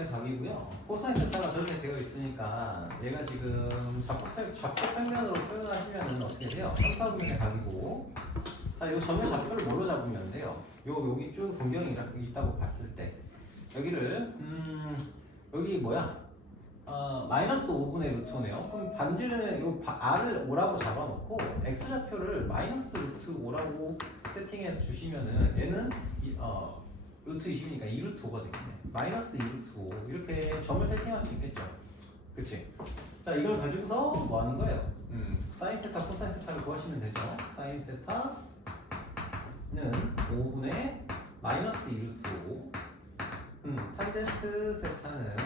3사분면의 각이고요. 코사인 세타가 저렇게 되어 있으니까 얘가 지금 좌표평면으로 표현하시면 어떻게 돼요? 3사분면의 각이고, 자, 이 점의 좌표를 뭘로 잡으면 돼요? 여기 쭉 동경이 있다고 봤을 때 여기를 여기 뭐야? 마이너스 5분의 루트 5네요. 그럼 반지는 요 r을 5라고 잡아놓고 x 좌표를 마이너스 루트 5라고 세팅해 주시면은 얘는 루트 20이니까 2루트 5가 되겠네. 마이너스 2루트 5 이렇게 점을 세팅할 수 있겠죠. 그치? 자, 이걸 가지고서 뭐 하는 거예요? 사인 세타, 코사인 세타를 구하시면 되죠. 사인 세타는 5분의 마이너스 2루트 5 탄젠트 세타는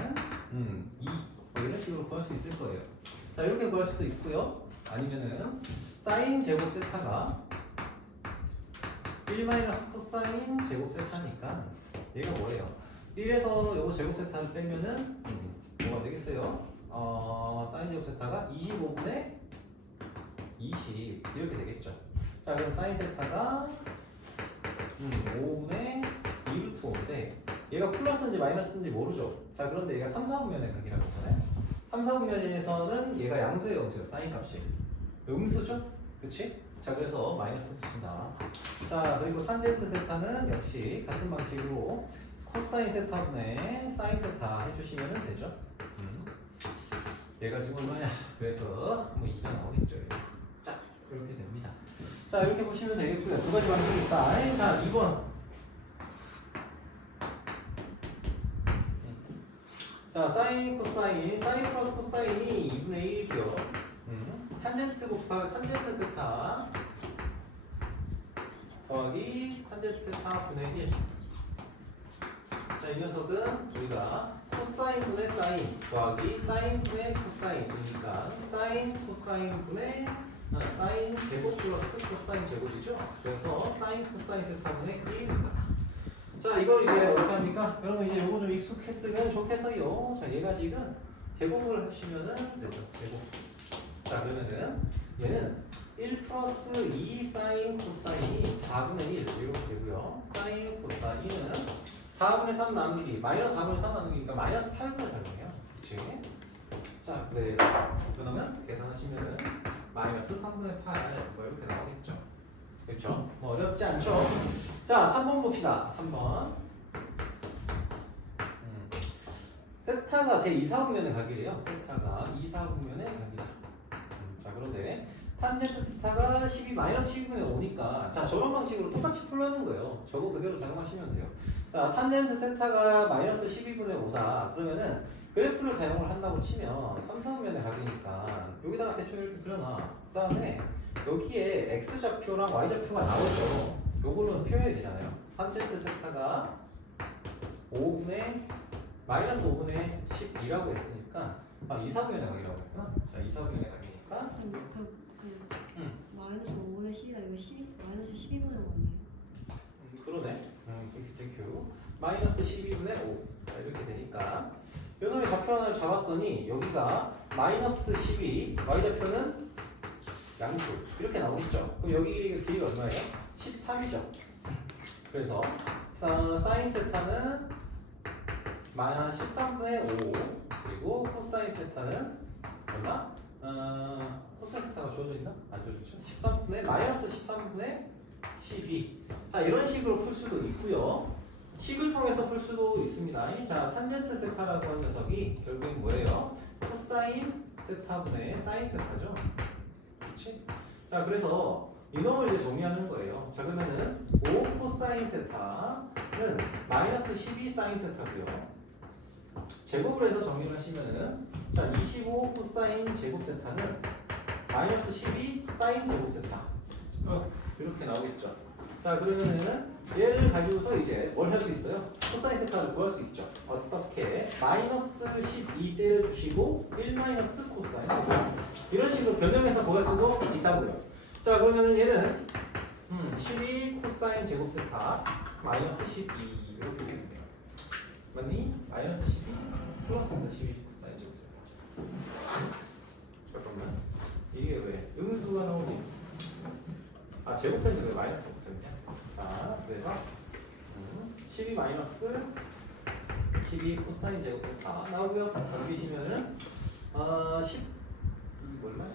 2 뭐 이런 식으로 구할 수 있을 거예요. 자, 이렇게 구할 수도 있고요. 아니면은 사인 제곱 세타가 1 마이너스 코사인 제곱 세타니까 얘가 뭐예요? 1에서 요거 제곱 세타를 빼면은 뭐가 되겠어요? 사인 제곱 세타가 25분의 20 이렇게 되겠죠. 자, 그럼 사인 세타가 5분의 2루트 5인데 얘가 플러스인지 마이너스인지 모르죠. 자, 그런데 얘가 3, 4분면의 각이라고 했잖아요. 3, 4분면에서는 얘가 양수예요, 음수예요? 사인 값이 음수죠? 그치? 자, 그래서 마이너스 붙인다. 자, 그리고 탄젠트 세타는 역시 같은 방식으로 코사인 세타분의 사인 세타 해주시면 되죠. 얘가 지금 얼마냐? 그래서 뭐 2가 나오겠죠. 자, 그렇게 됩니다. 자, 이렇게 보시면 되겠고요. 두 가지 방식이 있다. 자, 2번. 자, 사인, 코사인, 사인 플러스 코사인이 2분의 1이고요. 탄젠트 곱하기 탄젠트 세타 더하기 탄젠트 세타 분의 1. 자, 이 녀석은 우리가 코사인 분의 사인 더하기 사인 분의 코사인이니까 사인 코사인 분의 사인 제곱 플러스 코사인 제곱이죠. 그래서 사인 코사인 세타 분의 1입니다. 자, 이걸 이제 어떻게 합니까? 여러분 이제 요거 좀 익숙했으면 좋겠어요. 자, 얘가 지금 제곱을 하시면은 되죠. 제곱. 자, 그러면은 얘는 1 플러스 2 사인 코사인이 4분의 1 이렇게 되고요. 사인 코사인은 4분의 3 나누기 마이너스 4분의 3 나누기니까 마이너스 8분의 3이에요. 그치? 자, 그래서 그러면 계산하시면은 마이너스 3분의 8 뭐 이렇게 나오겠죠. 그렇죠? 뭐 어렵지 않죠? 자, 3번 봅시다. 3번. 세타가 제 2사분면의 각이래요. 세타가 2사분면의 각이다. 자, 그런데 탄젠트 세타가 12 마이너스 12분의 5니까 자, 저런 방식으로 똑같이 풀려는 거예요. 저거 그대로 작용하시면 돼요. 자, 탄젠트 세타가 마이너스 12분의 5다. 그러면은 그래프를 사용을 한다고 치면 3사분면의 각이니까 여기다가 대충 이렇게 그려놔. 그 다음에 여기에 x좌표랑 y좌표가 나오죠. 요걸로는 표현이 되잖아요. 탄젠트 세타가 5분의 마이너스 5분의 12라고 했으니까 2사분면의 각이라고 했구나. 자, 2사분면의 각이니까 선생님, 마이너스 5분의 10이다. 이거 10, 마이너스 12분의 5아니에요? 그러네. 땡큐. 마이너스 12분의 5. 자, 이렇게 되니까 요놈의 좌표를 잡았더니 여기가 마이너스 12, y좌표는 양수 이렇게 나오겠죠. 그럼 여기 길이가 얼마예요? 13이죠. 그래서 사인 세타는 13분의 5 그리고 코사인 세타는 얼마? 코사인 세타가 주어져 있나? 안 주어졌죠. 13분의 마이너스 13분의 12. 자, 이런 식으로 풀 수도 있고요. 식을 통해서 풀 수도 있습니다. 자, 탄젠트 세타라고 하는 녀석이 결국엔 뭐예요? 코사인 세타분의 사인 세타죠. 그렇지? 자, 그래서 이놈을 이제 정리하는 거예요. 자, 그러면은 5 코사인 세타는 마이너스 12 사인 세타고요. 제곱을 해서 정리를 하시면은 자, 25 코사인 제곱 세타는 마이너스 12 사인 제곱 세타 이렇게 나오겠죠. 자, 그러면은 얘를 가지고서 이제 뭘 할 수 있어요? 코사인 세타를 구할 수 있죠. 어떻게? 마이너스 12대를 주시고 1 마이너스 코사인 이런 식으로 변형해서 구할 수도 있다고요. 자, 그러면은 얘는 12 코사인 제곱 세타 마이너스 12 이렇게 되겠네요. 맞니? 마이너스 12 플러스 12 코사인 제곱 세타. 잠깐만, 이게 왜 음수가 나오지? 아, 제곱했는데 왜 마이너스 붙었냐? 자, 그래서 12 마이너스 12 코사인 제곱 세타 나오고요. 넘기시면은 10 이게 얼마야?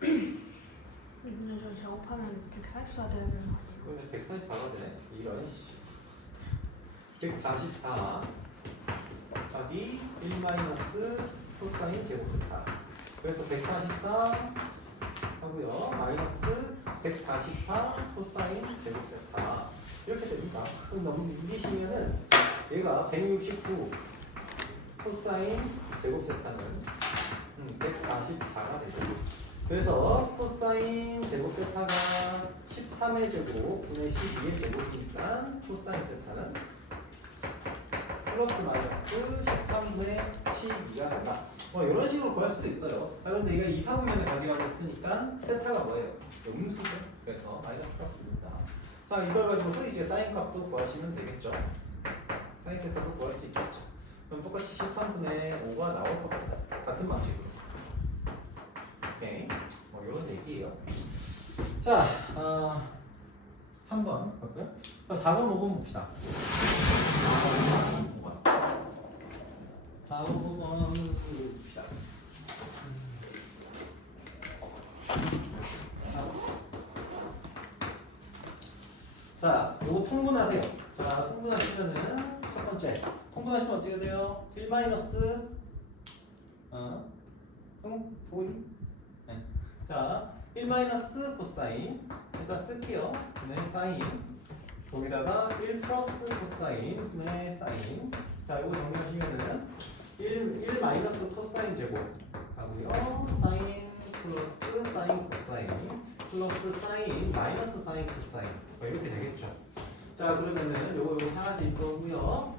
근데 저 작업하면 144 되는 거 그러면 144가 되네. 이런 144 곱하기 1 마이너스 코사인 제곱 세타. 그래서 144 하고요. 마이너스 144 코사인 제곱 세타. 이렇게 됩니다. 그럼 넘기시면은 얘가 169 코사인 제곱 세타는 144가 되죠. 그래서 코사인 제곱 세타가 13의 제곱 분의 12의 제곱이니까 코사인 세타는 플러스 마이너스 13분의 12가 된다. 뭐 이런 식으로 구할 수도 있어요. 자, 그런데 이거 이사분면의 관계라고 했으니까 세타가 뭐예요? 음수죠. 그래서 마이너스 값입니다. 자, 이걸 가지고서 이제 사인 값도 구하시면 되겠죠. 사인 세타도 구할 수 있겠죠. 그럼 똑같이 13분의 5가 나올 것 같아요. 같은 방식으로. 오케이. 뭐 이런 얘기예요. 자, 3번 볼까요? 4번, 5번 봅시다. 4번, 5번 봅시다. 자, 요거 통분하세요. 자, 통분하시면은 첫 번째 통분하시면 어떻게 돼요? 1 마이너스 보이? 네. 자, 1 마이너스 코사인 일단 쓸게요. 분의 사인 거기다가 1 플러스 코사인 분의 사인. 자, 이거 정리하시면은 1 마이너스 코사인 제곱 하고요. 사인 플러스 사인 코사인 플러스 사인 마이너스 사인 코사인 이렇게 되겠죠. 자, 그러면은 요거 사라질 거고요.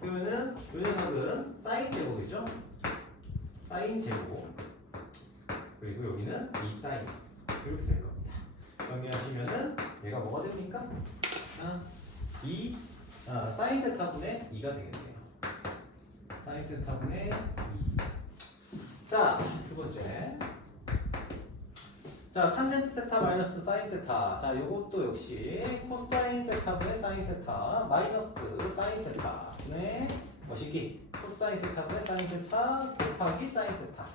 그러면은 요 녀석은 사인 제곱이죠. 사인 제곱 그리고 여기는 2 사인 이렇게 될 겁니다. 정리하시면은 얘가 뭐가 됩니까? 사인 세타분의 2가 되겠네요. 사인 세타분의 2. 자, 두 번째. 자, 탄젠트 세타 마이너스 사인 세타. 자, 요것도 역시 코사인 세타분의 사인 세타 마이너스 사인 세타분의 뭐시기? 코사인 세타분의 사인 세타 곱하기 사인 세타.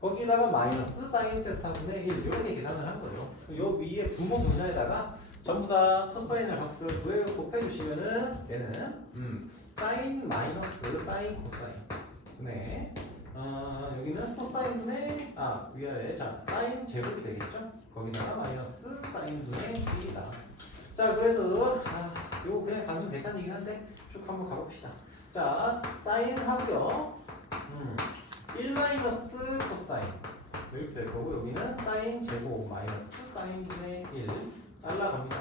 거기다가 마이너스 사인 세타분의 1 이렇게 계산을 한 거죠. 요 위에 분모 분자에다가 전부 다 코사인을 값을 곱해주시면은 얘는 사인 마이너스 사인 코사인 분의 여기는 코사인분의 위아래 자 사인 제곱이 되겠죠. 거기다가 마이너스 사인분의 1이다. 자, 그래서 요거 그냥 단순 계산이긴 한데 쭉 한번 가봅시다. 자, 사인 하고요. 1 마이너스 코사인 이렇게 될 거고 여기는 사인 제곱 마이너스 사인분의 1 날라갑니다.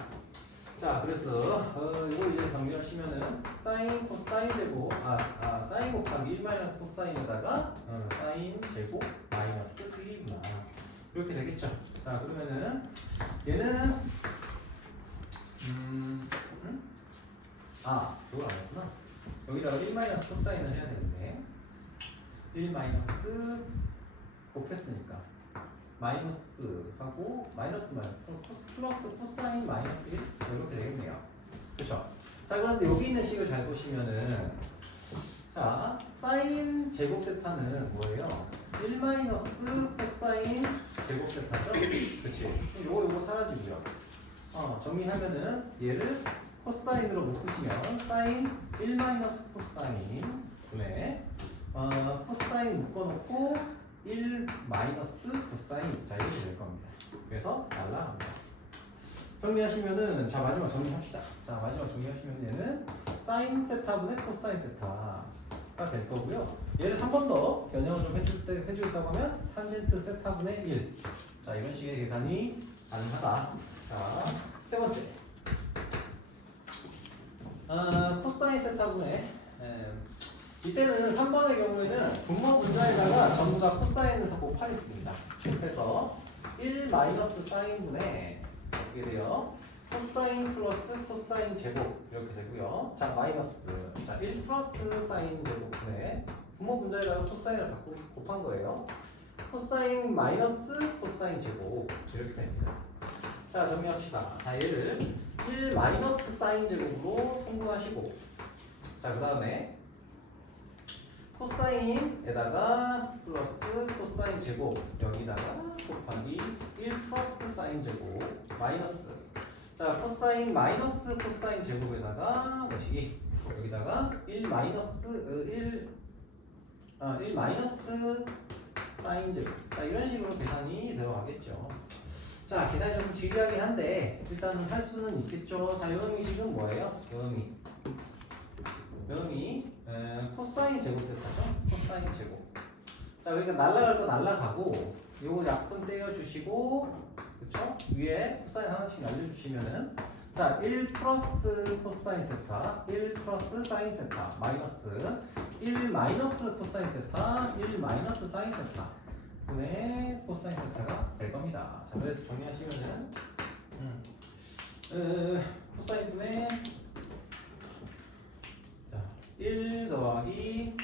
자, 그래서 이거 이제 정리하시면은 사인 코사인 제곱 사인 곱하기 1 마이너스 코사인에다가 사인 제곱 마이너스 1이구나 이렇게 되겠죠. 자, 그러면은 얘는 이걸 안 했구나. 여기다가 1 마이너스 코사인을 해야 되는데 1 마이너스 곱했으니까 마이너스 하고 마이너스 플러스 코사인 마이너스 1 이렇게 되겠네요. 그렇죠? 자, 그런데 여기 있는 식을 잘 보시면은 자 사인 제곱 세타는 뭐예요? 1 마이너스 코사인 제곱 세타죠? 그렇지? 요거 사라지고요. 정리하면은 얘를 코사인으로 묶으시면 사인 1 마이너스 코사인 분의 코사인 묶어놓고 1 마이너스 코사인 자 이렇게 될 겁니다. 그래서 날라갑니다. 정리하시면은 자 마지막 정리합시다. 자 마지막 정리하시면 얘는 사인 세타분의 코사인 세타가 될 거고요. 얘를 한 번 더 변형을 좀 해주겠다고 하면 탄젠트 세타분의 1. 자 이런 식의 계산이 가능하다. 자 세 번째 코사인 세타분의 이때는 3번의 경우에는 분모 분자에다가 전부 다 코사인에서 곱하겠습니다. 그래서 1 마이너스 사인분의 어떻게 돼요? 코사인 플러스 코사인 제곱 이렇게 되고요. 자 마이너스 자 1 플러스 사인 제곱분의 분모 분자에다가 코사인을 곱한 거예요. 코사인 마이너스 코사인 제곱 이렇게 됩니다. 자 정리합시다. 자 얘를 1 마이너스 사인 제곱으로 통분하시고 자 그 다음에 코사인에다가 플러스 코사인 제곱 여기다가 곱하기 1 플러스 사인 제곱 마이너스 자 코사인 마이너스 코사인 제곱에다가 뭐시기 여기다가 1 마이너스 1 마이너스 사인 제곱 자 이런 식으로 계산이 들어가겠죠. 자 계산이 좀 지루하긴 한데 일단은 할 수는 있겠죠. 자 요놈이 지금 뭐예요? 요놈이 코사인 제곱 세타죠? 코사인 제곱. 자 그러니까 날라갈 거 날라가고 요거 약분 때려주시고 그쵸? 위에 코사인 하나씩 날려주시면은 자 1 플러스 코사인 세타 1 플러스 사인 세타 마이너스 1 마이너스 코사인 세타 1 마이너스 사인 세타 분의 코사인 세타가 될 겁니다. 자 그래서 정리하시면은 코사인 분의 1 더하기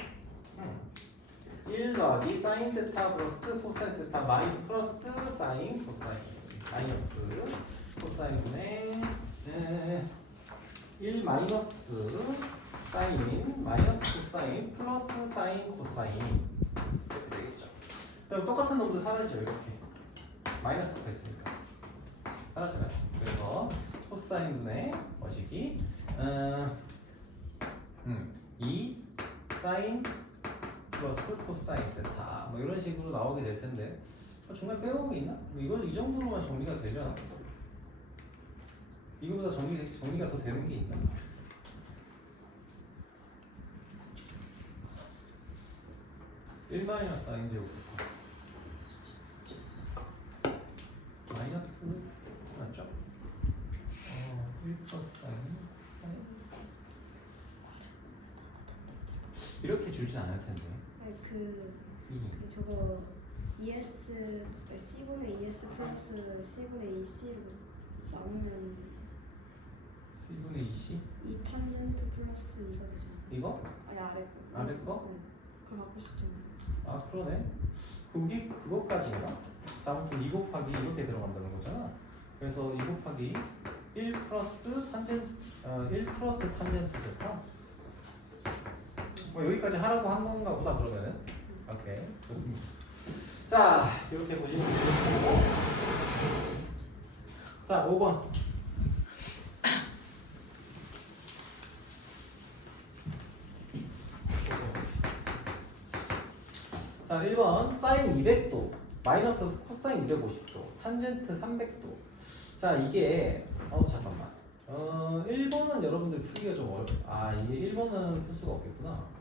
1 더하기 사인 세타 플러스 코사인 세타 마이너스 플러스 사인 코사인 마이너스 코사인 분의 1 마이너스 사인 마이너스 코사인 플러스 사인 코사인 이렇게 되겠죠. 그럼 똑같은 놈도 사라지죠. 이렇게 마이너스가 있으니까 사라져요. 그래서 코사인 분의 뭐시기 2 사인 플러스 코사인 세타 뭐 이런 식으로 나오게 될 텐데 중간에 빼놓은 게 있나? 뭐 이걸 이 정도로만 정리가 되면 이거보다 정리가 더 되는 게 있나? 일반이나 사인 제곱 세타 마이너스 맞죠? 1 플러스 사인 이렇게 줄진 않을 텐데. 아니 그 저거 ES C분의 ES 플러스 C분의 EC로 나오면 C분의 2C? 2 탄젠트 플러스 2가 되잖아. 이거? 아니 아래 거. 아래 거? 네. 그걸 바꿀 수 있잖아. 아 그러네. 그게 그것까지인가? 아무튼 2 곱하기 이렇게 들어간다는 거잖아. 그래서 2 곱하기 1 플러스 탄젠트 1 플러스 탄젠트 세타. 뭐 여기까지 하라고 한 건가 보다 그러면은. 오케이 좋습니다. 자 이렇게 보시면 되고. 자 5번. 자 1번 사인 200도 마이너스 코사인 250도 탄젠트 300도. 자 이게 잠깐만 1번은 여러분들 풀기가 좀 이게 1번은 풀 수가 없겠구나.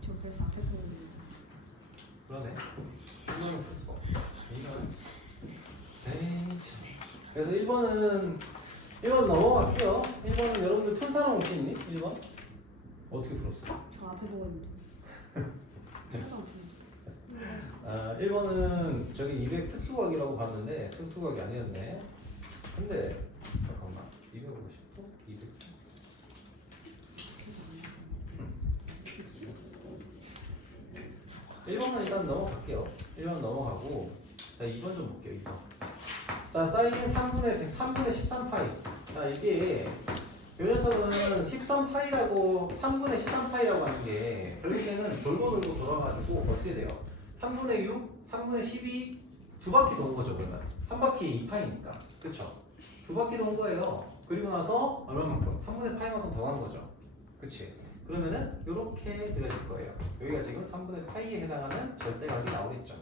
저 그래서 앞에 보는 그러네. 1번은 풀 수가 없어. 그래서 1번은 넘어갈게요. 1번은 여러분들 풀 사람 혹시 있니? 1번? 어떻게 풀었어? 저 앞에 보고 있는데. 1번은 저기 200 특수각이라고 봤는데 특수각이 아니었네. 근데 잠깐만 250도? 200 1번은 일단 넘어갈게요. 1번 넘어가고 자 2번 좀 볼게요. 2번 자 사인 3분의 13파이. 자 이게 이 녀석은 13파이라고 3분의 13파이라고 하는 게 결국에는 돌고 돌아가지고 어떻게 돼요? 3분의 6, 3분의 12 두 바퀴 도는 거죠. 그러면 3바퀴 2파이니까 그쵸? 두 바퀴 도는 거예요. 그리고 나서 얼마만큼? 3분의 파이만큼 더 간 거죠. 그치? 그러면은 이렇게 그려질 거예요. 여기가 지금 3분의 파이에 해당하는 절대각이 나오겠죠.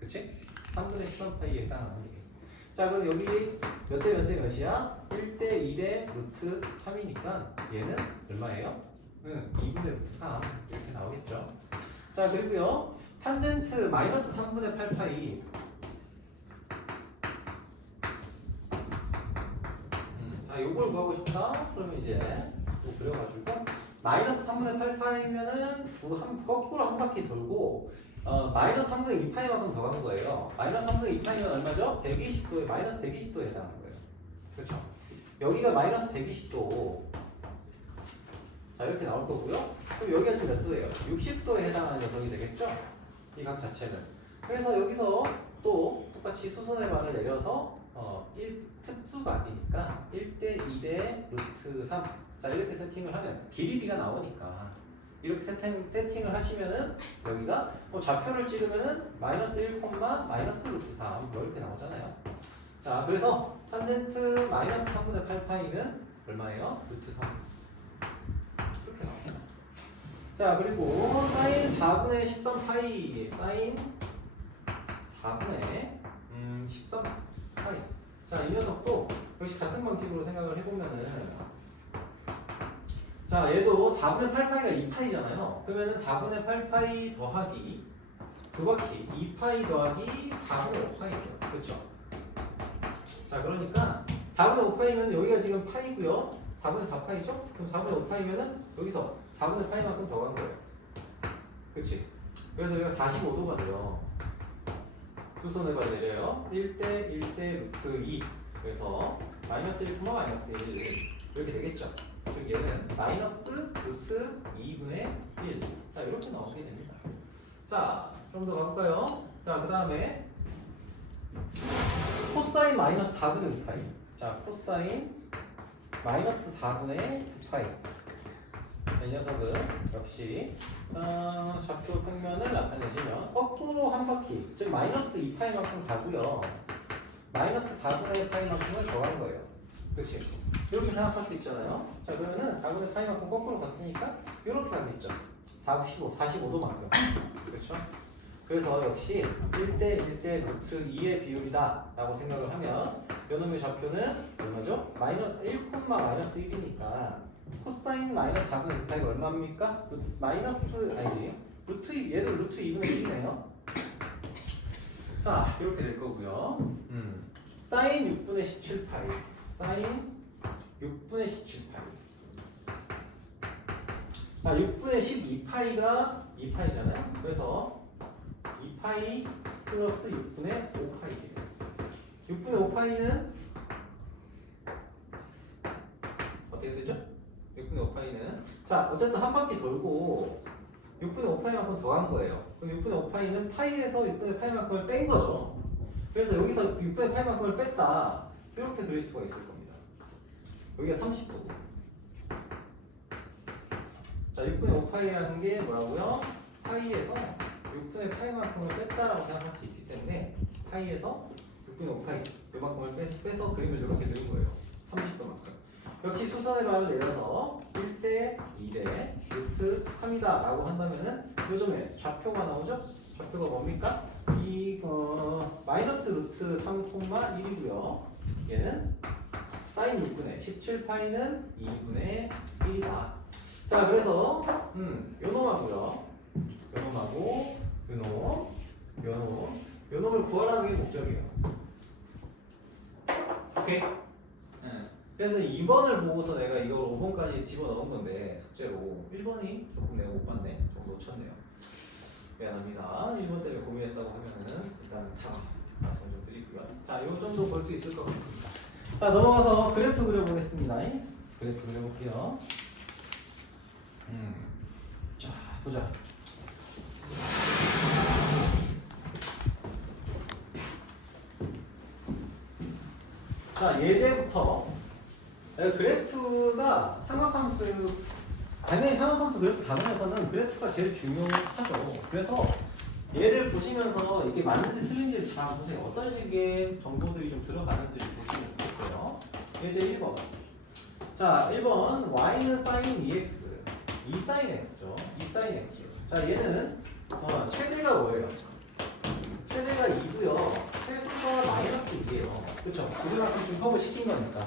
그치? 3분의 13파이에 해당하는 게. 자 그럼 여기 몇 대 몇 대 몇이야? 1대 2대 루트 3이니까 얘는 얼마예요? 2분의 루트 3 이렇게 나오겠죠. 자 그리고요 탄젠트 마이너스 3분의 8파이 자 요걸 구하고 싶다? 그러면 이제 또 그려가지고 마이너스 3분의 8파이면은 거꾸로 한 바퀴 돌고 마이너스 3분의 2파이만큼 더 간 거예요. 마이너스 3분의 2파이면 얼마죠? 120도에 마이너스 120도에 해당하는 거예요. 그렇죠? 여기가 마이너스 120도. 자 이렇게 나올 거고요. 그럼 여기가 지금 몇 도예요? 60도에 해당하는 녀석이 되겠죠? 이 각 자체는. 그래서 여기서 또 똑같이 수선의 반을 내려서 1 특수각이니까 1대 2대 루트 3 자 이렇게 세팅을 하면 길이비가 나오니까 이렇게 세팅을 하시면은 여기가 뭐 좌표를 찍으면은 마이너스 1, 마이너스 루트 3 이렇게 나오잖아요. 자 그래서 탄젠트 마이너스 3분의 8파이는 얼마예요? 루트 3 이렇게 나옵니다. 자 그리고 사인 4분의 13파이 사인 4분의 13파이 자 이 녀석도 역시 같은 방식으로 생각을 해보면은 자 얘도 4분의 8파이가 2파이잖아요. 그러면은 4분의 8파이 더하기 두 바퀴 2파이 더하기 4분의 5파이죠. 그렇죠? 자 그러니까 4분의 5파이면 여기가 지금 파이고요. 4분의 4파이죠? 그럼 4분의 5파이면은 여기서 4분의 파이만큼 더 간 거예요. 그치? 그래서 여기가 45도가 돼요. 수선해봐 내려요. 1대 1대 루트 2 그래서 마이너스 1, 마이너스 1 이렇게 되겠죠? 그리고 얘는 마이너스 루트 2분의 1 자 이렇게 나오게 됩니다. 자 좀 더 가볼까요? 자 그 다음에 코사인 마이너스 4분의 2파이 자 코사인 마이너스 4분의 2파이 이 녀석은 역시 좌표 평면을 나타내시면 거꾸로 한 바퀴 즉 마이너스 2파이만큼 가고요 마이너스 4분의 파이만큼을 더한 거예요. 그치? 이렇게 생각할 수 있잖아요. 자 그러면은 4분의 파이만큼 거꾸로 갔으니까 이렇게 가겠죠. 45도만큼 그렇죠? 그래서 역시 1대 1대 루트 2의 비율이다 라고 생각을 하면 요놈의 좌표는 얼마죠? 마이너스 1, 마이너스 1이니까 코사인 마이너스 4분의 2파이가 얼마입니까? 마이너스 아니지 루트 얘도 루트 2분의 1이네요. 자 이렇게 될 거고요. 사인 6분의 17파이 사인 6분의 17파이 자 6분의 12파이가 2파이잖아요. 그래서 2파이 플러스 6분의 5파이예요. 6분의 5파이는 어떻게 되죠? 6분의 5파이는 자 어쨌든 한 바퀴 돌고 6분의 5파이만큼 더 한 거예요. 그럼 6분의 5파이는 파이에서 6분의 파이만큼을 뺀 거죠. 그래서 여기서 6분의 파이만큼을 뺐다 이렇게 그릴 수가 있을 겁니다. 여기가 30도 자 6분의 5파이라는 게 뭐라고요? 파이에서 6분의 파이만큼을 뺐다라고 생각할 수 있기 때문에 파이에서 6분의 5파이 요만큼을 빼서 그림을 이렇게 그린 거예요. 30도만큼 역시 수선의 발을 내려서 1대 2대 루트 3이다 라고 한다면은 요즘에 좌표가 나오죠? 좌표가 뭡니까? 마이너스 루트 3,1이고요 얘는 사인 6분의 17파이는 2분의 1이다. 자 그래서 요놈하고요 요놈하고 요놈을 구하라는 게 목적이에요. 오케이? 그래서 2번을 보고서 내가 이걸 5번까지 집어넣은 건데 숙제로 1번이 조금 내가 못 봤네. 좀 놓쳤네요. 미안합니다. 1번 때문에 고민했다고 하면은 일단 말씀 좀 드리고요. 자, 요 정도 볼 수 있을 것 같습니다. 자, 넘어가서 그래프 그려보겠습니다. 그래프 그려볼게요. 자, 보자. 자, 예제부터 그래프가 삼각함수 당연히 삼각함수 그래프 다루면서는 그래프가 제일 중요하죠. 그래서 얘를 보시면서 이게 맞는지 틀린지를 잘 보세요. 어떤 식의 정보들이 좀 들어가는지 보시면 좋겠어요. 예제 1번. 자, 1번 y는 sin 2x 2 sin x죠. 2 sin x. 자, 얘는 최대가 뭐예요? 최대가 2고요. 최소가 마이너스 2예요. 그쵸? 그들만큼 중첩을 시킨 거니까.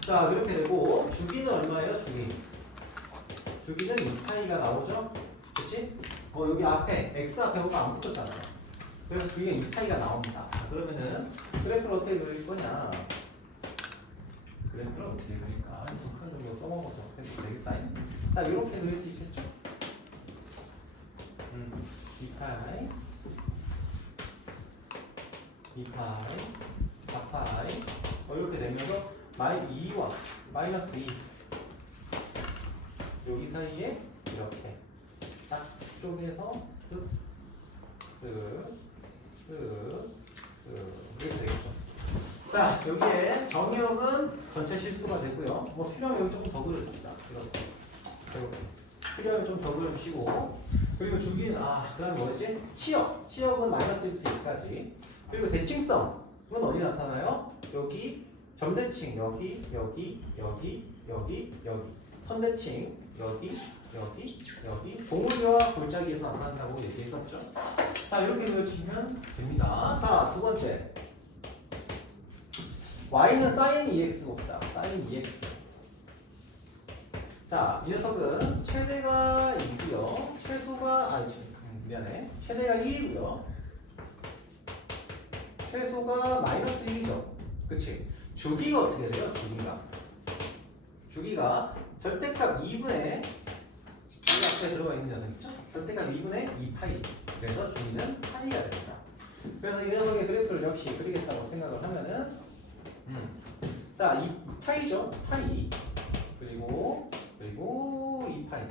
자, 그렇게 되고 주기는 얼마예요? 주기는 2파이가 나오죠? 그치? 여기 앞에 x 앞에 뭐가 안 붙었잖아요. 그래서 주기가 2파이가 나옵니다. 그러면은 그래프를 어떻게 그릴 거냐? 그래프를 어떻게 그릴까? 큰 정도 써먹어서 해도 되겠다. 자, 이렇게 그릴 수 있겠죠? 2파이 4파이 이렇게 되면서 2와 마이너스 2 여기 사이에 이렇게 딱 쪼개서 쓱 이렇게 되겠죠. 자, 여기에 정의역은 전체 실수가 되고요. 뭐 필요하면 여기 조금 더 그려줍시다. 이렇게. 필요하면 좀 더 그려주시고. 그리고 주기는, 그 다음에 뭐였지? 치역. 치역은 마이너스 1부터 2까지. 그리고 대칭성은 어디 나타나요? 여기, 점대칭. 여기, 여기, 여기, 여기, 여기. 선대칭. 여기, 여기, 여기. 봉우리와 골짜기에서 나타난다고 얘기했었죠. 자, 이렇게 그려주시면 됩니다. 자, 두 번째. y는 sin EX 봅시다. sin EX. 자, 이 녀석은 최대가 2고요. 최소가, 미안해. 최대가 1이고요. 최소가 마이너스 1이죠. 그치? 주기가 어떻게 돼요? 주기가 절대값 2분의 이 앞에 들어가 있는 녀석이죠? 절대값 2분의 2파이. 그래서 주기는 파이가 됩니다. 그래서 이 녀석의 그래프를 역시 그리겠다고 생각을 하면은 자, 2파이죠? 파이. 그리고 2파이.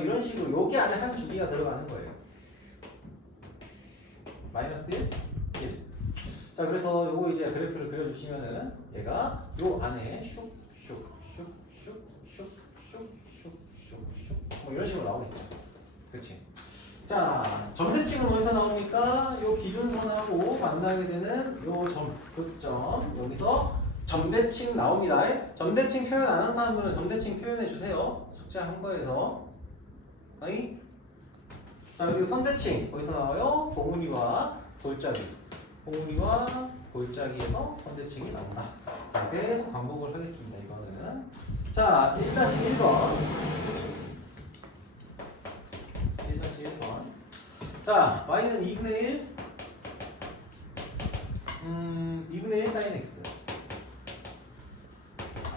이런 식으로 여기 안에 한 주기가 들어가는 거예요. 마이너스 1, 1. 자, 그래서 요거 이제 그래프를 그려주시면은 얘가 요 안에 슉, 슉, 슉, 슉, 슉, 슉, 슉, 슉, 슉. 뭐 이런 식으로 나오겠죠. 그치? 자, 점대칭은 어디서 나옵니까? 요 기준선하고 만나게 되는 요 극점. 여기서 점대칭 나옵니다. 점대칭 표현 안 한 사람들은 점대칭 표현해 주세요. 숙제 한 거에서. 아이? 자, 그리고 선대칭 어디서 나와요? 봉우리와 골짜기. 봉우리와 골짜기에서 선대칭이 나온다. 자, 계속 반복을 하겠습니다. 이거는. 자, 1-1번. 1-1번. 자, y는 2분의 1. 2분의 1 sin x.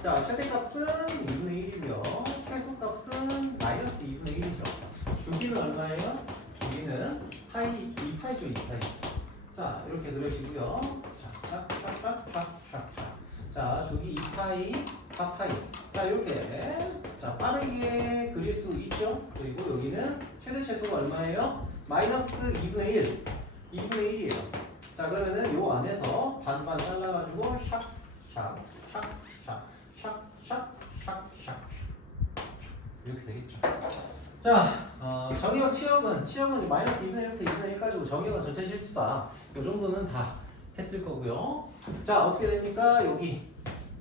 자, 최대값은 2분의 1이고요. 최소값은 마이너스 2분의 1이죠. 주기는 얼마예요? 주기는 파이, 2파이죠, 2파이. 자, 이렇게 그려지고요. 자, 샥샥샥샥샥. 자, 주기 2파이, 4파이. 자, 이렇게. 자, 빠르게 그릴 수 있죠? 그리고 여기는 최대 최소가 얼마예요? 마이너스 2분의 1. 2분의 1이에요. 자, 그러면은 요 안에서 반반 잘라가지고 샥, 샥, 샥, 샥. 샥 이렇게 되겠죠. 자, 정의역 치역은 마이너스 2분의 1부터 2분의 1까지고 정의역은 전체 실수다. 이 정도는 다 했을 거고요. 자, 어떻게 됩니까? 여기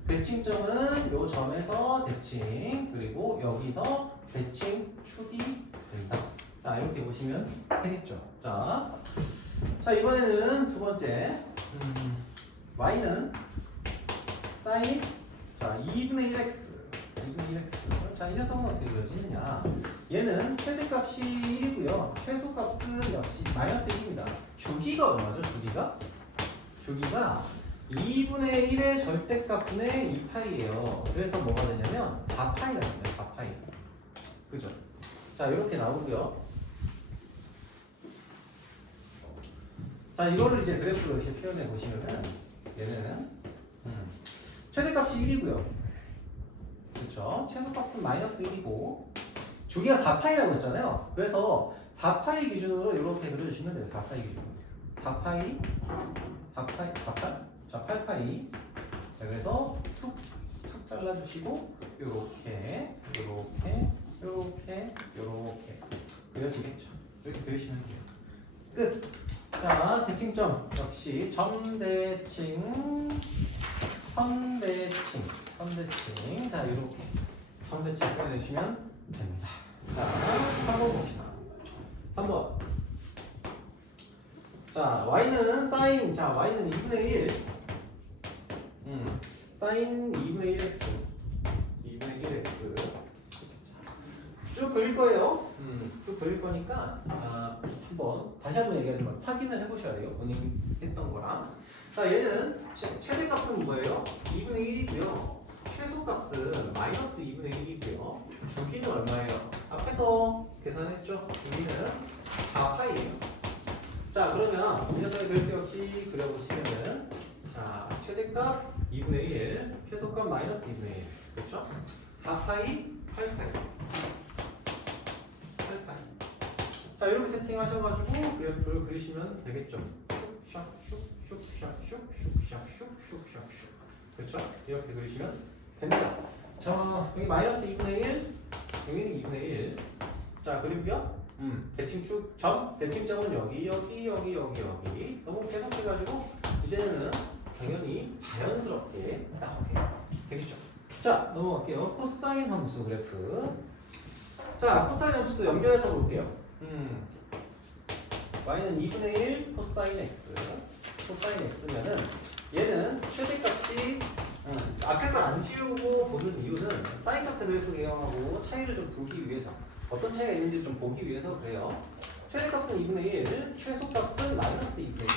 대칭점은 요 점에서 대칭, 그리고 여기서 대칭 축이 된다. 자, 이렇게 보시면 되겠죠. 자, 이번에는 두 번째. y는 sin, 자, 2분의 1x. 2분의 1x. 자, 이 녀석은 어떻게 그려지느냐. 얘는 최대값이 1이고요. 최소값은 역시 마이너스 1입니다. 주기가 얼마죠? 주기가 2분의 1의 절대값분의 2파이예요. 그래서 뭐가 되냐면 4파이가 됩니다. 4파이. 그죠? 자, 이렇게 나오고요. 자, 이거를 이제 그래프로 이렇게 표현해 보시면은 얘는 최대값이 1이고요. 그렇죠? 최소값은 마이너스 1이고 주기가 4파이라고 했잖아요. 그래서 4파이 기준으로 이렇게 그려주시면 돼요. 4파이 기준으로. 4파이, 자, 8파이. 자, 그래서 툭 잘라주시고 요렇게 그려지겠죠. 이렇게 그리시면 돼요. 끝. 자, 대칭점 역시 점대칭, 선대칭. 자, 이렇게 선대칭 꺼내주시면 됩니다. 자, 3번 봅시다. 3번. 자, y는 sin, 자, y는 2분의 1. sin 2분의 1x. 2분의 1x. 쭉 그릴 거예요. 쭉 그릴 거니까, 한번, 다시 한번 얘기하지만 확인을 해보셔야 돼요. 본인이 했던 거랑. 자, 얘는 최대값은 뭐예요? 2분의 1이고요. 최소값은 마이너스 2분의 1이고요. 주기는 얼마예요? 앞에서 계산했죠? 주기는 4파이예요. 자, 그러면 이 녀석의 그래프 역시 그려보시면은, 자, 최대값 2분의 1, 최소값 마이너스 2분의 1. 그렇죠? 4파이, 8파이. 자, 이렇게 세팅하셔가지고 그래프를 그리시면 되겠죠. 슉, 슉, 슉, 슉, 슉, 슉, 슉. 그렇죠? 이렇게 그리시면 됩니다. 자, 여기 마이너스 2분의 1, 여기는 2분의 1. 자, 그리고요. 대칭축 점, 대칭점은 여기. 너무 계속해가지고 이제는 당연히 자연스럽게 나오게 되겠죠. 자, 넘어갈게요. 코사인 함수 그래프. 자, 코사인 함수도 연결해서 볼게요. y는 2분의 1 코사인 x. 코사인 x면은 얘는 최대값이 앞에 걸 안 지우고 보는 이유는 사인 값의 그래프 개형하고 차이를 좀 두기 위해서, 어떤 차이가 있는지 좀 보기 위해서 그래요. 최대값은 2분의 1, 최소값은 마이너스 2분의 1.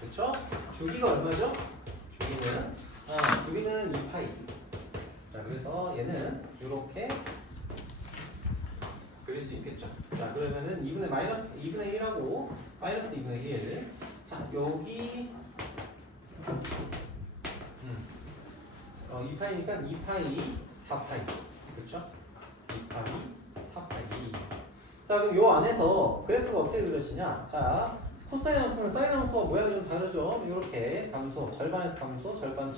그렇죠? 주기가 얼마죠? 주기는 2파이. 자, 그래서 얘는 이렇게 그릴 수 있겠죠. 자, 그러면은 2분의 1하고 마이너스 2분의 1. 자, 여기 2파이니까 2파이 4파이. 그렇죠? 2파이 4파이. 자, 그럼 요 안에서 그래프가 어떻게 그려지냐? 자, 코사인 함수는 사인 함수와 모양이 좀 다르죠. 이렇게 감소, 절반에서 감소, 절반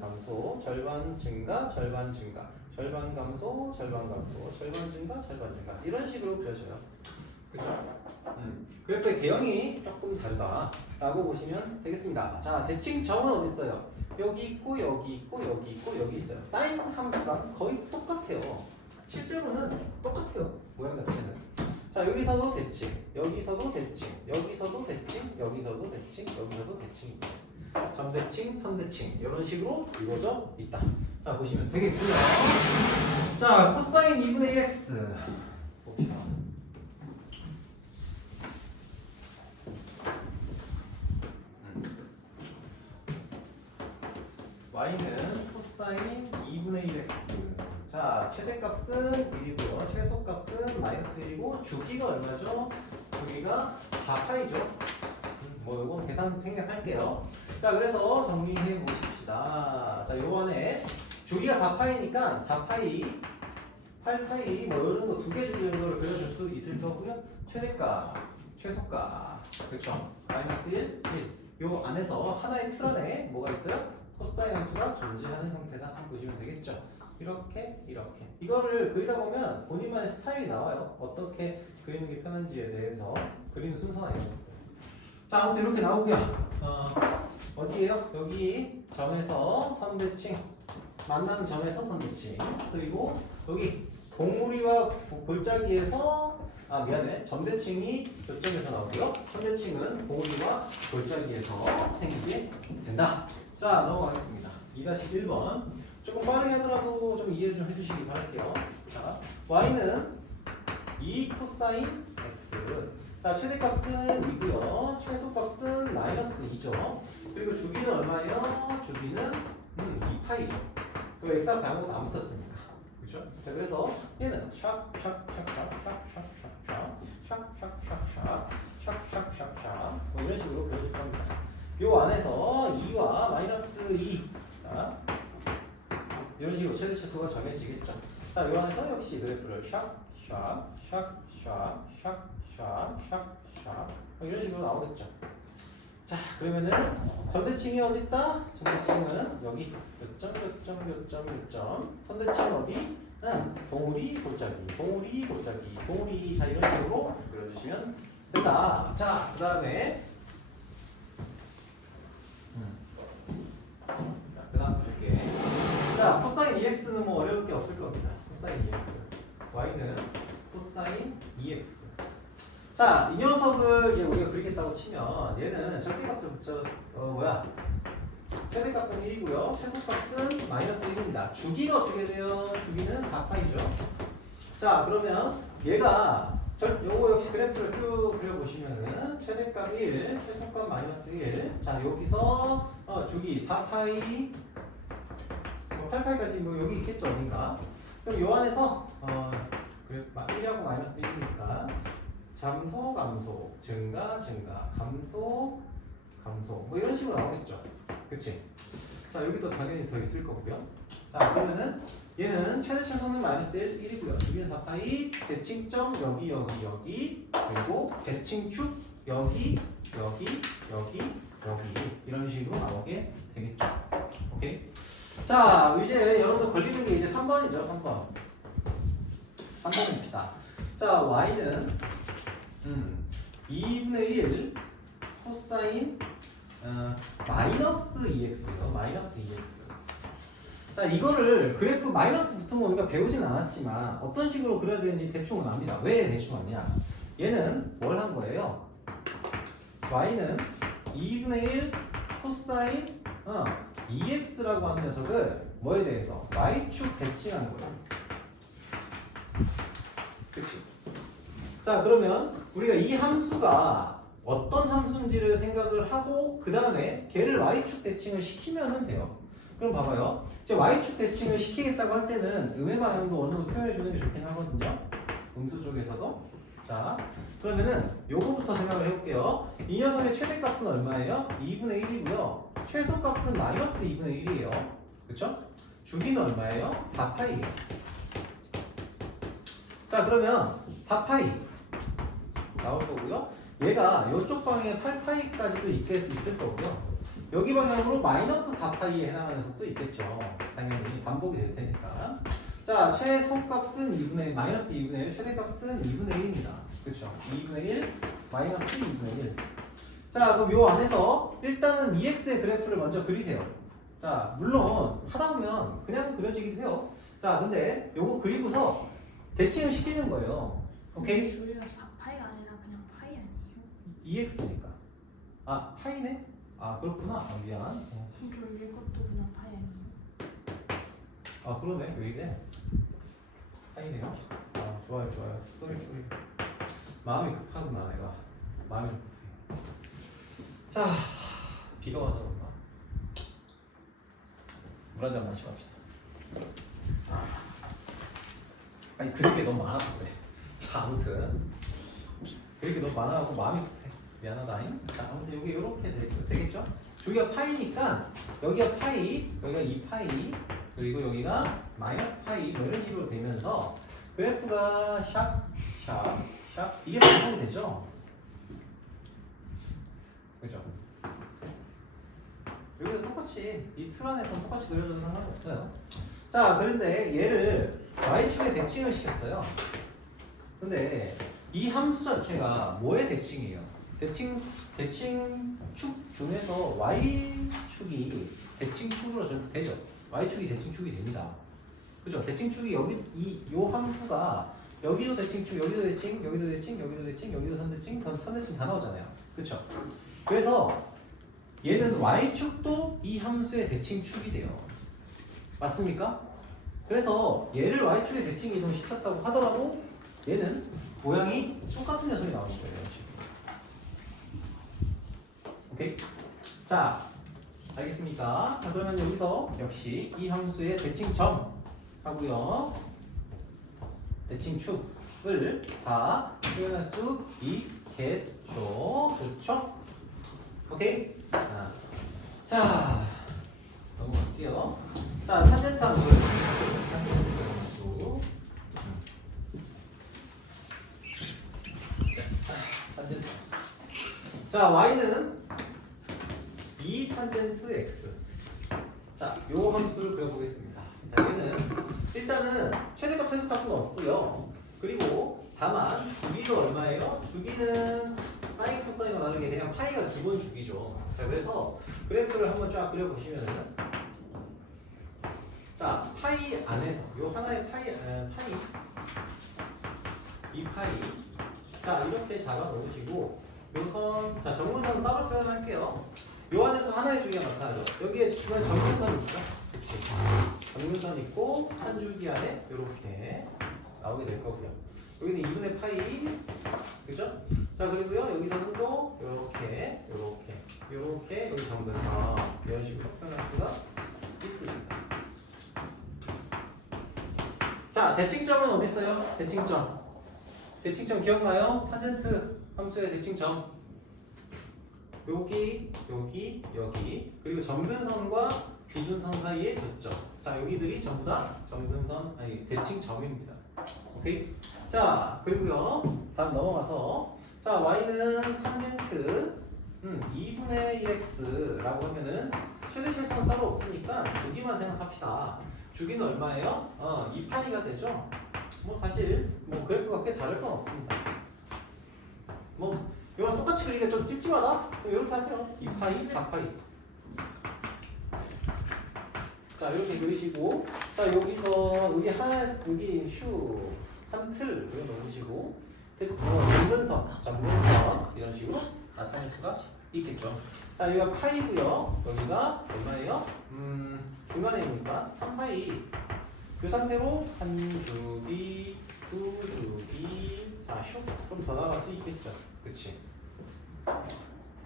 감소, 절반 증가, 절반 증가, 절반 감소, 절반 감소, 절반 증가, 절반 증가, 이런 식으로 그려져요. 그렇죠? 그래프의 개형이 조금 다르다라고 보시면 되겠습니다. 자, 대칭점은 어디 있어요? 여기 있고 여기 있고 여기 있고 여기 있어요. 사인 함수랑 거의 똑같아요. 실제로는 똑같아요. 모양 자체는. 자, 여기서도 대칭, 여기서도 대칭, 여기서도 대칭, 여기서도 대칭, 여기서도 대칭입니다. 점대칭, 선대칭 이런 식으로 이루어져 있다. 자, 보시면 되겠고요. 자, 코사인 2분의 1x 봅시다. y는 코사인 2분의 1x. 자, 최대값은 1이고요. 최소값은 마이너스 1이고 주기가 얼마죠? 주기가 4파이죠. 뭐 이건 계산 생략할게요. 자, 그래서 정리해 보십시다. 자, 요 안에 주기가 4파이니까 4파이, 8파이 뭐 요 정도 두 개 주기 정도를 그려줄 수 있을 거고요. 최대값, 최소값, 그렇죠? 마이너스 1, 1. 요 안에서 하나의 틀 안에 뭐가 있어요? 코사인 함수가 존재하는 형태다. 한번 보시면 되겠죠. 이렇게 이거를 그리다 보면 본인만의 스타일이 나와요. 어떻게 그리는 게 편한지에 대해서 그리는 순서가 있는 거예요. 자, 아무튼 이렇게 나오고요. 어디에요? 여기 점에서 선대칭, 만나는 점에서 선대칭, 그리고 여기 봉우리와 골짜기에서 점대칭이 이점에서 나오고요. 선대칭은 봉우리와 골짜기에서 생기게 된다. 자, 넘어가겠습니다. 2-1번. 조금 빠르게 하더라도 좀 이해 좀 해주시기 바랄게요. 자, y는 2 코사인 x. 자, 최대값은 2고요. 최소값은 마이너스 2죠. 그리고 주기는 얼마예요? 주기는 2파이죠. 왜 x하고 아무것도 안 붙었으니까. 그렇죠? 자, 그래서 얘는 샥 뭐 이런 식으로 그려질 겁니다. 요 안에서 2와 마이너스 2. 자, 이런 식으로 최대 최소가 정해지겠죠. 자, 요 안에서 역시 그래프를 뭐 이런 식으로 나오겠죠. 자, 그러면은 점대칭이 어디 있다? 점대칭은 여기 몇 점. 선대칭은 어디? 봉우리 골짜기. 자, 이런 식으로 그려주시면 된다. 자, 그 다음에 볼게. 자, 코사인 2x는 뭐 어려울 게 없을 겁니다. 코사인 2x. y는 코사인 2x. 자, 이 녀석을 이제 우리가 그리겠다고 치면 얘는 절대값을 최대값은 1이고요. 최소값은 마이너스 1입니다. 주기가 어떻게 돼요? 주기는 4파이죠. 자, 그러면 얘가 요거 역시 그래프를 쭉 그려보시면은 최대값 1, 최소값 마이너스 1. 자, 여기서 주기 4파이 8파이까지 뭐 여기 있겠죠, 어딘가. 그럼 요 안에서 그래 1하고 마이너스 1이니까 감소, 증가, 감소 뭐 이런 식으로 나오겠죠. 그치? 자, 여기도 당연히 더 있을 거고요. 자, 그러면은 얘는 최대 최소는 마이너스 1이고요. 주기는 4파이, 대칭점 여기, 그리고 대칭축 여기, 여기 이런 식으로 나오게 되겠죠. 오케이. 자, 이제 여러분들 걸리는 게 이제 3번이죠. 3번. 3번 봅시다. 자, y는 2분의 1 코사인 마이너스 2x요. 마이너스 2x. 자, 이거를 그래프 마이너스 붙은 거 우리가 배우진 않았지만 어떤 식으로 그려야 되는지 대충은 압니다. 왜 대충 아냐? 얘는 뭘 한 거예요? y는 2분의 1 코사인 2x라고 하는 녀석을 뭐에 대해서? y축 대칭한 거예요. 그치? 자, 그러면 우리가 이 함수가 어떤 함수인지를 생각을 하고 그 다음에 걔를 y축 대칭을 시키면 돼요. 그럼 봐봐요. 이제 y축 대칭을 시키겠다고 할 때는 음의 방향도 어느 정도 표현해 주는 게 좋긴 하거든요. 음수 쪽에서도. 자, 그러면은 요거부터 생각을 해볼게요. 이 녀석의 최대값은 얼마예요? 2분의 1이고요. 최소값은 마이너스 2분의 1이에요. 그쵸? 주기는 얼마예요? 4파이예요. 자, 그러면 4파이 나올 거고요. 얘가 이쪽 방향에 8파이까지도 있을 거고요. 여기 방향으로 마이너스 4파이에 해당하는 녀석도 있겠죠. 당연히 반복이 될 테니까. 자, 최소값은 2분의 1, 마이너스 2분의 1, 최대값은 2분의 1입니다. 그렇죠? 2분의 1, 마이너스 2분의 1. 자, 그럼 요 안에서 일단은 2x의 그래프를 먼저 그리세요. 자, 물론 하다 보면 그냥 그려지기도 해요. 자, 근데 요거 그리고서 대칭을 시키는 거예요. 오케이? 저희가 4파이가 아니라 그냥 파이 아니에요? 2x니까. 아, 파이네? 아, 그렇구나. 아, 미안. 그럼 저 이것도 그냥 파이 아니에요? 아, 그러네. 왜 이래? 파이네요. 아, 좋아요, 좋아요. 쏘리. 마음이 급하구나, 내가. 마음이 급해. 자, 비가 와서 그런가? 물 한 잔 마시고 합시다. 아니, 그럴 게 너무 많아서 그래. 자, 아무튼. 그럴 게 너무 많아갖고 마음이 급해. 미안하다잉. 자, 아무튼 여기 이렇게 되겠죠? 주기가 파이니까 여기가 파이, 여기가 2파이, 그리고 여기가 마이너스 파이 뭐 이런 식으로 되면서 그래프가 샵 이게 반복이 되죠? 그죠? 여기도 똑같이 이 틀 안에서 똑같이 그려줘도 상관없어요. 자, 그런데 얘를 y축에 대칭을 시켰어요. 근데 이 함수 자체가 뭐의 대칭이에요? 대칭축 중에서 y축이 대칭축으로 되죠. y축이 대칭축이 됩니다. 그죠? 대칭축이 요 함수가 여기도 대칭축, 여기도 대칭, 여기도 대칭, 여기도 대칭, 여기도 선대칭, 선대칭 다 나오잖아요. 그쵸? 그래서 얘는 y축도 이 함수의 대칭축이 돼요. 맞습니까? 그래서 얘를 y축에 대칭 이동시켰다고 하더라도 얘는 모양이 똑같은 녀석이 나오는 거예요. 지금. 오케이? 자, 알겠습니까? 자, 그러면 여기서 역시 이 함수의 대칭점 하고요. 대칭축을 다 표현할 수 있겠죠. 그렇죠? 오케이? 자, 넘어갈게요. 자, 탄젠트 함수. 자, y는 2 탄젠트 x. 자, 요 함수를 그려보겠습니다. 자, 얘는 일단은 최대값 최소값은 없고요. 그리고 다만 주기가 얼마예요? 주기는 사인 코사인과 다르게 그냥 파이가 기본 주기죠. 자, 그래서 그래프를 한번 쫙 그려보시면은, 자, 파이 안에서 요 하나의 파이 2파이. 자, 이렇게 잡아 놓으시고 요선, 자, 정근선은 따로 표현할게요. 요 안에서 하나의 주기가 나타나죠. 여기에 주변에 정근선이 있죠. 그치. 정근선 있고 한 줄기 안에 이렇게 나오게 될 거고요. 여기는 2분의 파이, 그죠? 자, 그리고요 여기서는 또 요렇게 여기 정근선 이런 식으로 표현할 수가 있습니다. 자, 대칭점은 어디 있어요? 대칭점 기억나요? 탄젠트 함수의 대칭점. 여기, 그리고 정근선과 기준선 사이의 교점. 자, 여기들이 전부 다 대칭점입니다. 오케이? 자, 그리고요 다음 넘어가서, 자, y는 탄젠트 2분의 1x라고 하면은 최대 최소는 따로 없으니까 주기만 생각합시다. 주기는 얼마예요? 2파이가 되죠. 뭐 사실 뭐 그래프가 꽤 다를 건 없습니다. 뭐 이거랑 똑같이 그리기가 좀 찝찝하다? 이렇게 하세요. 2파이, 4파이. 자 이렇게 그리시고, 자 여기서 여기 하나, 여기 슈 한 틀 이거 넣으시고, 점근선 이런 식으로 나타낼 수가 있겠죠. 자 여기가 파이고요. 여기가 얼마예요? 중간에 있으니까 3파이. 이 상태로 한 주기, 두 주기, 자 슉 좀 더 나갈 수 있겠죠. 그치?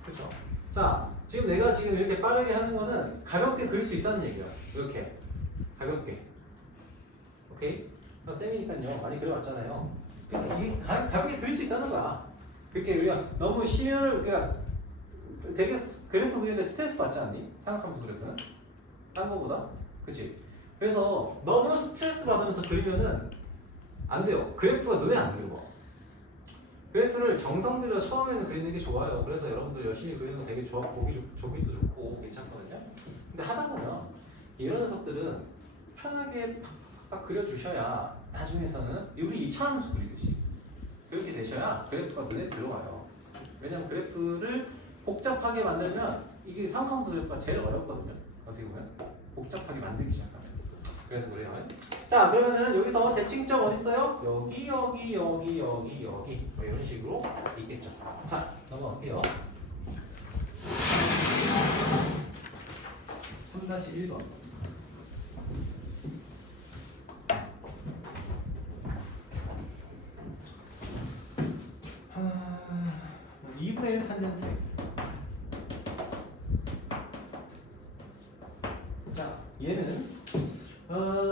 그렇죠. 자 지금 내가 지금 이렇게 빠르게 하는 거는 가볍게 그릴 수 있다는 얘기야. 이렇게 가볍게. 오케이? 쌤이니까요. 많이 그려왔잖아요. 그러니까 이게 가볍게 그릴 수 있다는 거야. 그렇게 우리가 너무 심혈을, 그러니까 되게 그래프 그리는데 스트레스 받지 않니? 생각하면서 그래프는? 딴 거보다? 그치? 그래서 너무 스트레스 받으면서 그리면은 안 돼요. 그래프가 눈에 안 들어. 그래프를 정성 들여 처음에는 그리는 게 좋아요. 그래서 여러분들 열심히 그리는 거 되게 좋아, 보기도 좋고 괜찮거든요. 근데 하다 보면 이런 녀석들은 편하게 팍팍 그려주셔야 나중에서는 우리 2차 함수 그리듯이 그렇게 되셔야 그래프가 눈에 들어와요. 왜냐면 그래프를 복잡하게 만들면 이게 삼각함수 그래프가 제일 어렵거든요. 어떻게 보면 복잡하게 만들기 시작하면. 그래서 그래요. 자 그러면은 여기서 대칭점 어디 있어요? 여기 뭐 이런 식으로 있겠죠. 자 넘어갈게요. 3-1번. 2분의 1 탄젠트 x. 자 얘는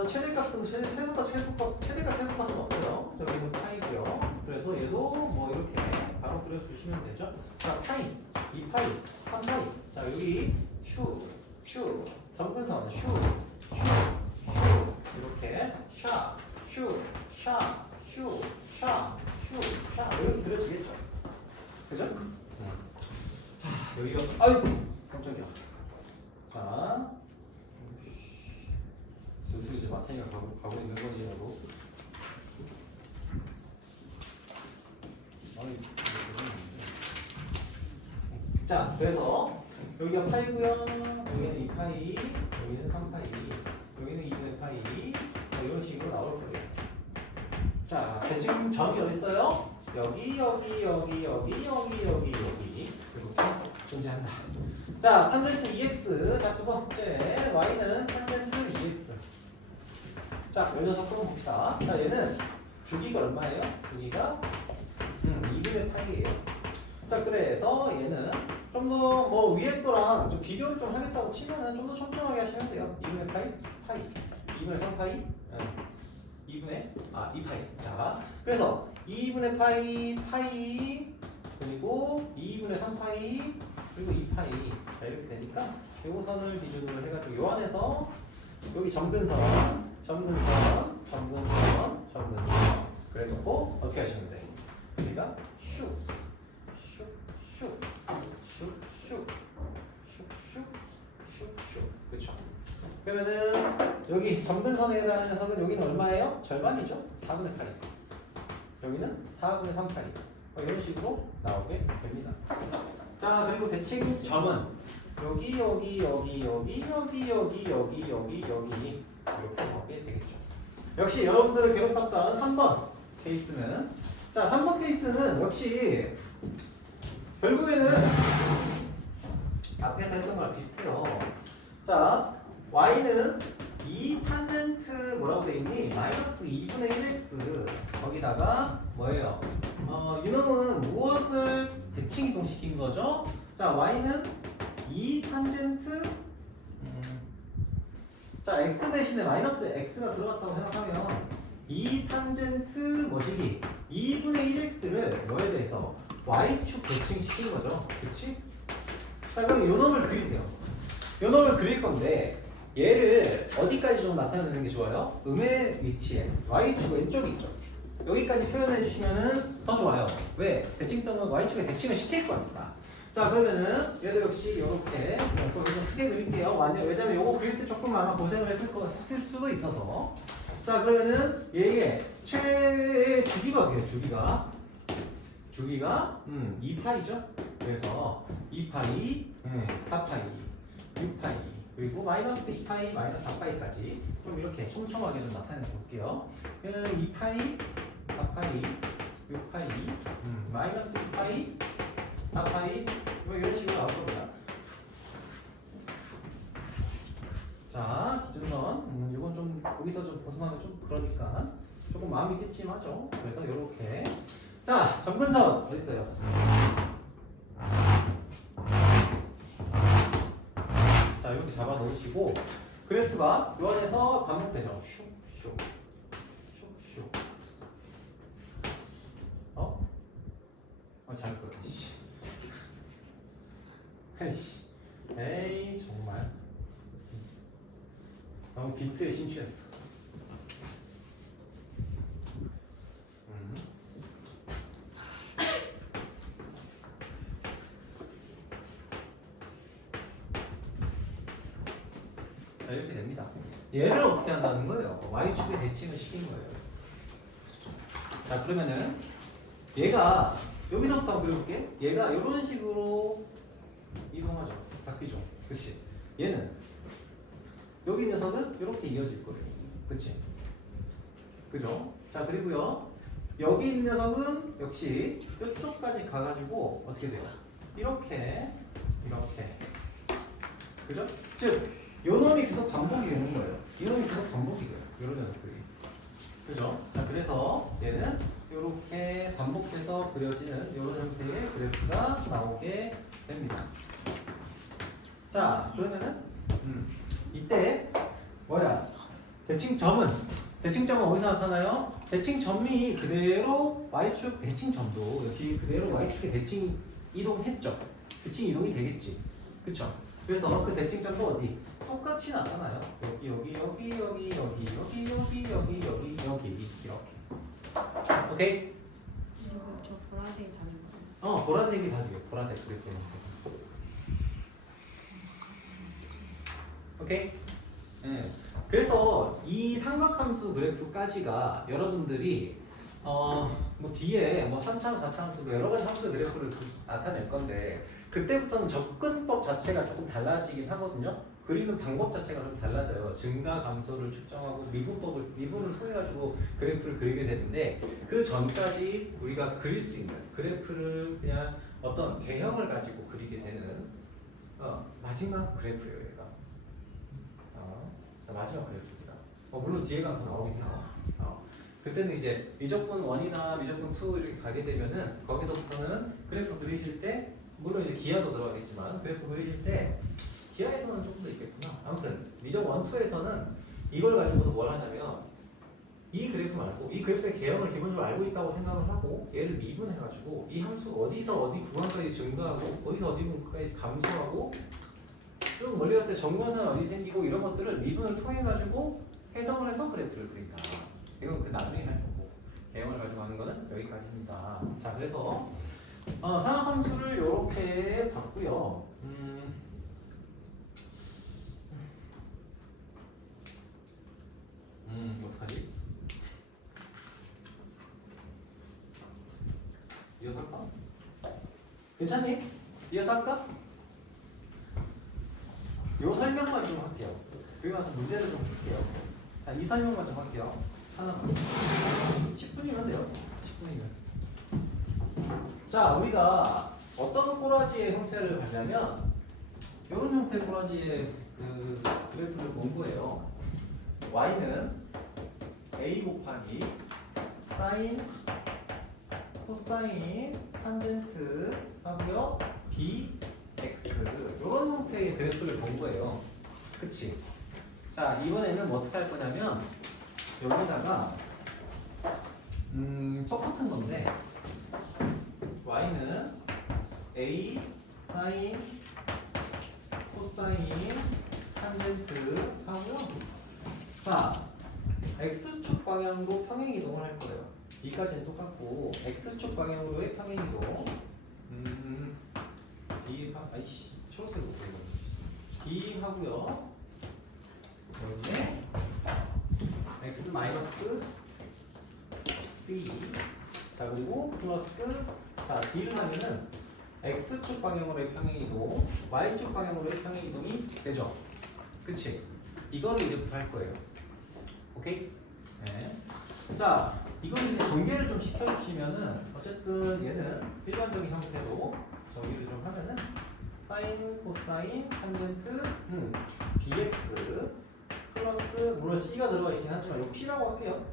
최대값은 최대값은 없어요. 저기는 파이고요. 그래서 얘도 뭐 이렇게 바로 그려주시면 되죠. 자 파이, 2파이, 3파이. 자 여기 슈 점근선 슈 이렇게 샤 이렇게 그려지겠죠. 그죠? 자 여기가 아이고 깜짝이야. 자 슬슬 이제 마탱이가 가고 있는 거지라고. 자 그래서 여기가 파이고요. 여기는 2파이, 여기는 3파이, 여기는 2분의 파이. 이런 식으로 나올 거예요. 자 대칭 점이 어디 있어요? 여기 이렇게 존재한다. 자 탄젠트 2x. 자 두 번째 y는 탄젠트 2x. 자, 이 녀석 한번 봅시다. 자, 얘는 주기가 얼마예요? 주기가 2분의 8이에요. 자, 그래서 얘는 좀 더 뭐 위에 거랑 좀 비교를 좀 하겠다고 치면은 좀 더 촘촘하게 하시면 돼요. 2분의 파이, 2분의 3파이, 2파이. 자, 그래서 2분의 파이, 그리고 2분의 3파이, 그리고 2파이. 자, 이렇게 되니까 요 선을 기준으로 해가지고 요 안에서 여기 점근선. 그래놓고 어떻게 하시면 돼? 여기가 그렇죠? 그러면은 여기 점근선에 해당하는 녀석은 여기는 얼마예요? 절반이죠? 4분의 8. 여기는 4분의 3파이. 이런 식으로 나오게 됩니다. 자 그리고 대칭 점은 여기 이렇게 나오게 되겠죠. 역시 여러분들을 괴롭혔던 3번 케이스는, 자 3번 케이스는 역시 결국에는 앞에서 했던 거랑 비슷해요. 자 y는 2 탄젠트 뭐라고 돼 있니? 마이너스 2분의 1x. 거기다가 뭐예요? 이놈은 무엇을 대칭 이동시킨 거죠? 자 y는 2 탄젠트 자 x 대신에 마이너스 x가 들어갔다고 생각하면 2 탄젠트 뭐시기 2분의 1x를 뭐에 대해서 y축 대칭 시킨 거죠. 그치? 자 그럼 요 놈을 그리세요. 요 놈을 그릴 건데 얘를 어디까지 좀 나타내는 게 좋아요? 음의 위치에 y축 왼쪽에 있죠. 여기까지 표현해 주시면은 더 좋아요. 왜? 대칭점은 y축에 대칭을 시킬 거니까. 자 그러면은 얘도 역시 이렇게 좀 크게 그릴게요. 왜냐면 요거 그릴 때 조금 아마 고생을 했을 수도 있어서. 자 그러면은 얘의 최 주기가 어떻게 돼요? 주기가 2파이죠. 그래서 2파이, 4파이, 6파이 그리고 마이너스 2파이, 마이너스 4파이까지 좀 이렇게 촘촘하게 좀 나타내 볼게요. 2파이, 4파이, 6파이, 마이너스 2파이, 4파이 뭐 이런 식으로 나올 겁니다. 자 기준선 이건 좀 거기서 좀 벗어나면 좀 그러니까 조금 마음이 찝찝하죠. 그래서 이렇게 자 점근선 어디 있어요? 자 이렇게 잡아 놓으시고 그래프가 요 안에서 반복되죠. 슉슉 슉슉 잘못 그렸다. 아이씨 에이 정말 너무 비트에 심취했어. 자 이렇게 됩니다. 얘를 어떻게 한다는 거예요? y축에 대칭을 시킨 거예요. 자 그러면은 얘가 여기서부터 한번 그려볼게. 얘가 이런 식으로 이동하죠. 바뀌죠. 그치? 얘는 여기 녀석은 이렇게 이어질 거예요. 그치? 그죠? 자 그리고요 여기 있는 녀석은 역시 이쪽까지 가가지고 어떻게 돼요? 이렇게 그죠? 즉 요 놈이 계속 반복이 되는 거예요. 이 놈이 계속 반복이 돼요. 이런 녀석들이 그죠? 자 그래서 얘는 이렇게 반복해서 그려지는 이런 형태의 그래프가 나오게 됩니다. 자 그러면은 이때 뭐야? 대칭점은 어디서 나타나요? 대칭점이 그대로 y축 대칭점도 역시 그대로 y축에 대칭 이동했죠. 대칭 이동이 되겠지. 그쵸? 그래서 그 대칭점도 어디? 똑같이 나타나요. 여기 이렇게. 오케이? 저 보라색이 다른 거. 보라색이 다르게 보라색 그랬더니 오케이? 네. 그래서 이 삼각함수 그래프까지가 여러분들이 뭐 뒤에 뭐 3차함, 4차함수 여러 가지 함수 그래프를 나타낼 건데 그때부터는 접근법 자체가 조금 달라지긴 하거든요. 그리는 방법 자체가 좀 달라져요. 증가 감소를 측정하고 미분을 통해 가지고 그래프를 그리게 되는데 그 전까지 우리가 그릴 수 있는 그래프를 그냥 어떤 개형을 가지고 그리게 되는 마지막 그래프예요, 얘가. 마지막 그래프입니다. 물론 뒤에가 더 나오긴 해요. 그때는 이제 미적분 1이나 미적분 2 이렇게 가게 되면은 거기서부터는 그래프 그리실 때 물론 이제 기하도 들어가겠지만 그래프 그리실 때 기하에서는 조금 더 있겠구나. 아무튼 미적 1, 2에서는 이걸 가지고서 뭘 하냐면 이 그래프 말고 이 그래프의 개형을 기본적으로 알고 있다고 생각을 하고 얘를 미분해가지고 이 함수가 어디서 어디 구간까지 증가하고 어디서 어디 구간까지 감소하고 쭉 멀리 갔을 때 정관선이 어디 생기고 이런 것들을 미분을 통해가지고 해석을 해서 그래프를 그린다. 이건 그 나중에 할 거고 개형을 가지고 하는 거는 여기까지입니다. 자 그래서 상함수를 이렇게 봤고요. 어떡하지? 이어서 할까? 괜찮니? 이어서 할까? 요 설명만 좀 할게요. 그리고 나서 문제를 좀 풀게요. 자, 이 설명만 좀 할게요. 하나만. 10분이면 돼요. 10분이면. 자, 우리가 어떤 꼬라지의 형태를 가냐면 이런 형태의 꼬라지의 그 그래프를 본 거예요. y는 a 곱하기 사인, 코사인, 탄젠트 하고요. b, x 이런 형태의 그래프를 본 거예요. 그치? 자 이번에는 뭐 어떻게 할 거냐면 여기다가 똑같은 건데 y는 a 사인 코사인 탄젠트 하고요. 자 x축 방향으로 평행 이동을 할 거예요. y까지는 똑같고 x축 방향으로의 평행 이동 B 하 아이씨 초록색 못 보이고 B 하고요. 여기에 x 마이너스 C 자 그리고 플러스 자 D를 하면은 x축 방향으로의 평행이동 y축 어로의 평행이동이 되죠. 그치? 이거를 이제부터 할 거예요. 오케이? 네. 자 이거는 이제 전개를 좀 시켜주시면은 어쨌든 얘는 일반적인 형태로 정리를 좀 하면은 사인, 코사인, 탄젠트, bx 플러스 물론 c가 들어가 있긴 하지만 이거 p라고 할게요.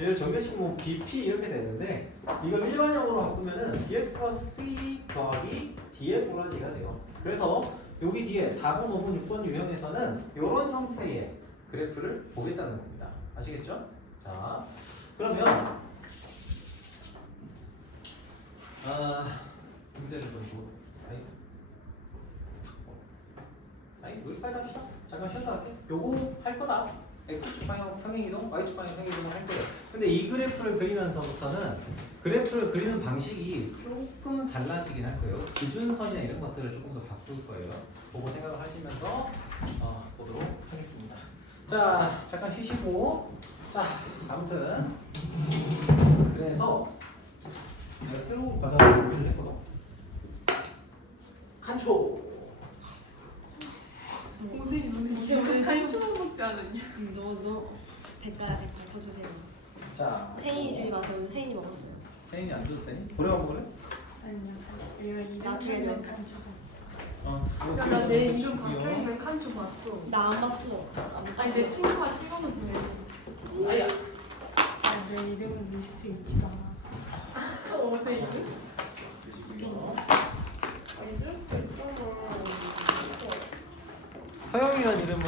얘를 전개시키면 bp 이렇게 되는데 이걸 일반형으로 바꾸면은 bx 플러스 c 더하기 d의 꼬라지가 돼요. 그래서 여기 뒤에 4번, 5번, 6번 유형에서는 이런 형태의 그래프를 보겠다는 겁니다. 아시겠죠? 자, 그러면 문제를 좀 보고 아니 여기까지 합시다. 잠깐 쉬었다 할게. 요거 할 거다. x축 방향 평행이동, y축 방향 평행이동을 할 거예요. 근데 이 그래프를 그리면서부터는 그래프를 그리는 방식이 조금 달라지긴 할 거예요. 기준선이나 이런 것들을 조금 더 바꿀 거예요. 그거 생각을 하시면서 보도록 하겠습니다. 자, 잠깐 쉬시고 자, 아무튼 그래서 내가 새로운 과정을 준비를 했거든. 칸초 동생이 너네 이제 우리 사인 초밥 먹지 않았냐? 너 대가야 대가 쳐주세요. 자, 세인이 주지 마세요. 세인이 먹었어요. 세인이 안 줘도 되니? 고래가 먹을래? 아니면 얘가 나중에 이름은 너. 칸초. 이거 나 그려서 내 보시고요. 이름 박혀있는 칸초 봤어. 나 안 봤어. 안 봤어. 아니 내 친구가 찍어놓고 아야. 내 이름은 리스트에 있지도 않아. 어제 이름? 서영이라는 이름은